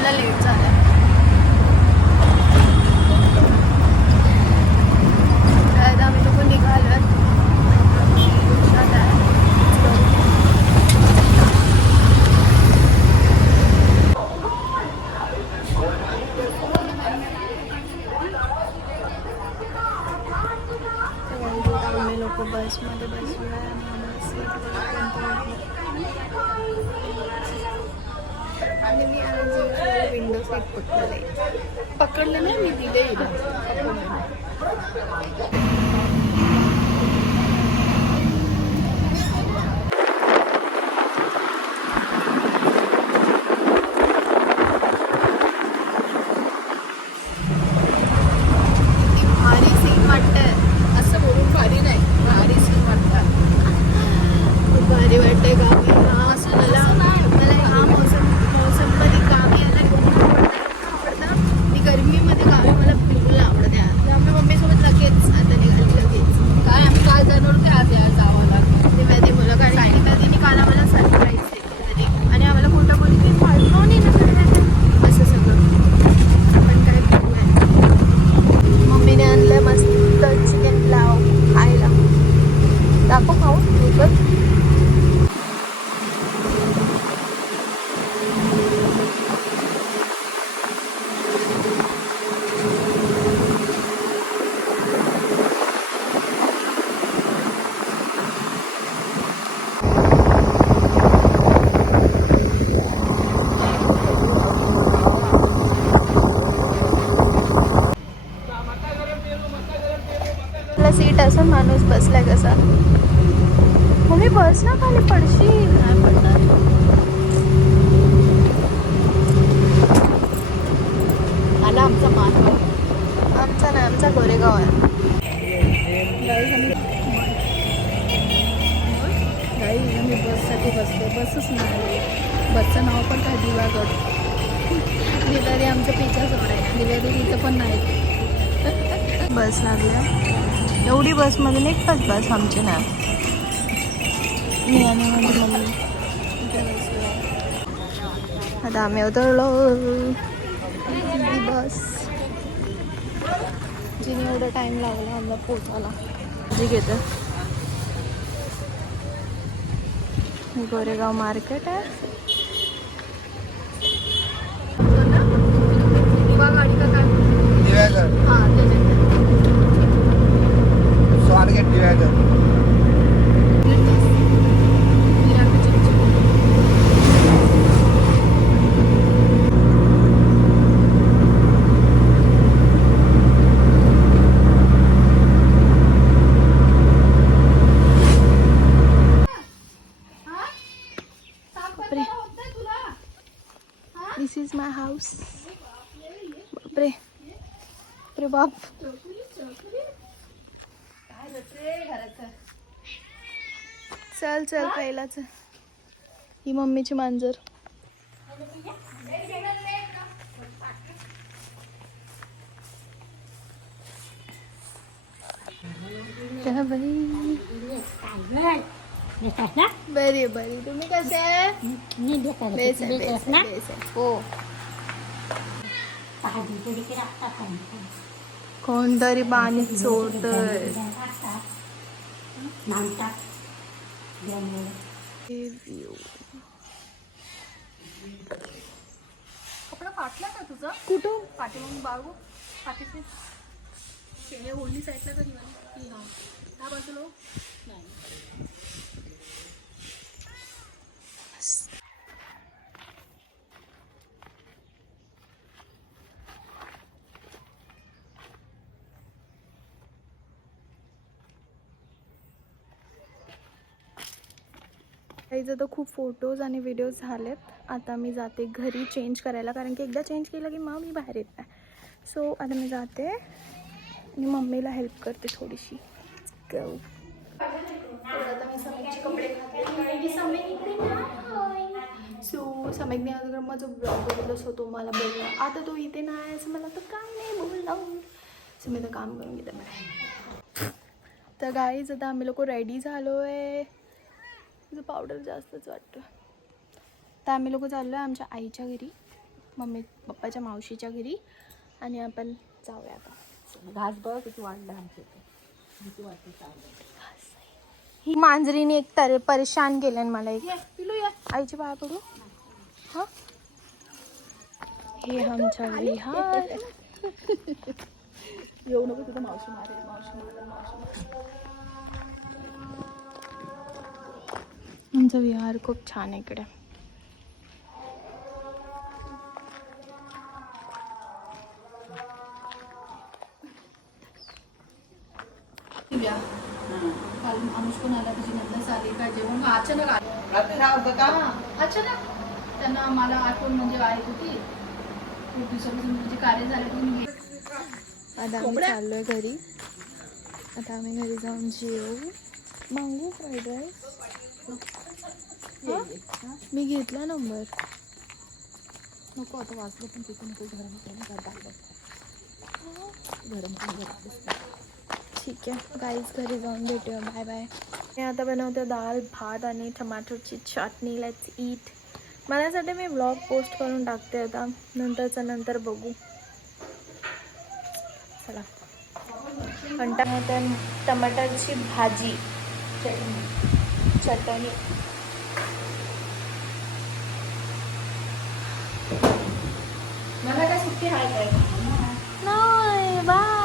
बोलला लेट झाला. तर आम्ही लोक निघालो. आम्ही लोक बसमध्ये बसलो आहे आणि आम्हाला सीट आणि मी आज विंडो सीट पकडलं नाही मी दिले भारी सीन वाटतंय. असं बोलून भारी नाही, भारी सीन वाटतं. खूप भारी वाटतंय गावी. असं मला हा मोसम मध्ये गावी यायला आवडतं. मी गरमीमध्ये गावी मला बिलकुल आवडत आहे. त्यामुळे मम्मीसोबत लगेच आता निघाली लगेच. काय आम्ही काल जाणार होते, आज जावं लागतं ते माहिती मला. कारण की तिने काल आम्हाला सरप्राईज दिली आणि आम्हाला खोटं बोलली पाळतो नाही ना करायचं असं सगळं. आपण काय बघूया. मम्मीने आणलं मस्त चिकन पुलाव खायला. दाखव खाऊ बघ. सीट असं माणूस बसलाय कसा. मम्मी बस ना खाली, पडशील. नाही पडणार. आला आमचा मान. आमचा नाही, आमचा गोरेगाव आहे. आम्ही बससाठी बसतो. बसच नाही, बसचं नाव पण काय दिवागड. दिवाळी आमचं पिझ्झा सोडायला. दिवाळीचं पण नाही. बस लागल्या. एवढी बसमध्ये निघतात बस आमची ना. मी आणि माझी मम्मी आता आम्ही उतरलो. बस जिने एवढा टाइम लागला आम्हाला पोचायला. जी घेतं गोरेगाव मार्केट आहे. गाडी का काय हां स्वारगेट दिव्यागर. दिस इज माय हाऊस. बापरे बापरे बाप. चल चल पहिलाच. ही मम्मीची मांजर. बरी बरी. तुम्ही कसे आहे? हो. कोणतरी पाणी सोडतंय. कपडा फाटला का तुझा? कुठून? पाठी मग बागू पाठीचे हे ओली साईडला कधी हा त्या बाजूला नाही. काहीच तर खूप फोटोज आणि व्हिडिओज झालेत. आता मी जाते घरी चेंज करायला, कारण की एकदा चेंज केलं की मग मी बाहेर येत नाही. सो आता मी जाते आणि मम्मीला हेल्प करते थोडीशी. तर आता मी समीरचे कपडे घातले. सो समीरने आज माझं ब्लॉग बघितलंच होतो मला बोललं. आता तो इथे नाही असं मला तर काय नाही बोललं. सो मी तर काम करून घेते. तर गाईज आता आम्ही लोक रेडी झालो आहे. तुझं पावडर जास्तच वाटतं. तर आम्ही लोक चाललो आहे आमच्या आईच्या घरी. मम्मी पप्पाच्या मावशीच्या घरी आणि आपण जाऊया आता. घास बघ किती वाढलं आमच्या इथे. किती वाटतं चाललं. ही मांजरीने एक तर परेशान केलं मला. एक आईची पाया पडू. हा हे आमचं विहार. येऊ नको तुझं मावशी मारेल मावशी. आमचं विहार खूप छान आहे इकडे. काल अनुष पण आला तुझी नंतर आली काय जेवण अचानक आलं. रात्री राहा होतं का? अचानक त्यांना मला आठवण म्हणजे आहेत होती खूप दिवसापासून तुझे कार्य झाले तुम्ही. आता आम्ही चाललोय घरी. आता आम्ही घरी जाऊन जेवू. मागू फ्राईड राईस. मी घेतला नंबर. नको आता वाचलं पण तिथे नको गरम ठीक आहे गाईज घरी जाऊन भेटूया. Bye bye. मी आता बनवते दाल भात आणि टमाटरची चटणी. Let's eat. माझ्यासाठी मी व्लॉग पोस्ट करून टाकते आता. नंतर बघू. चला. टमाटरची भाजी चटणी. मला काय सुट्टी आहे काय नाही बाय.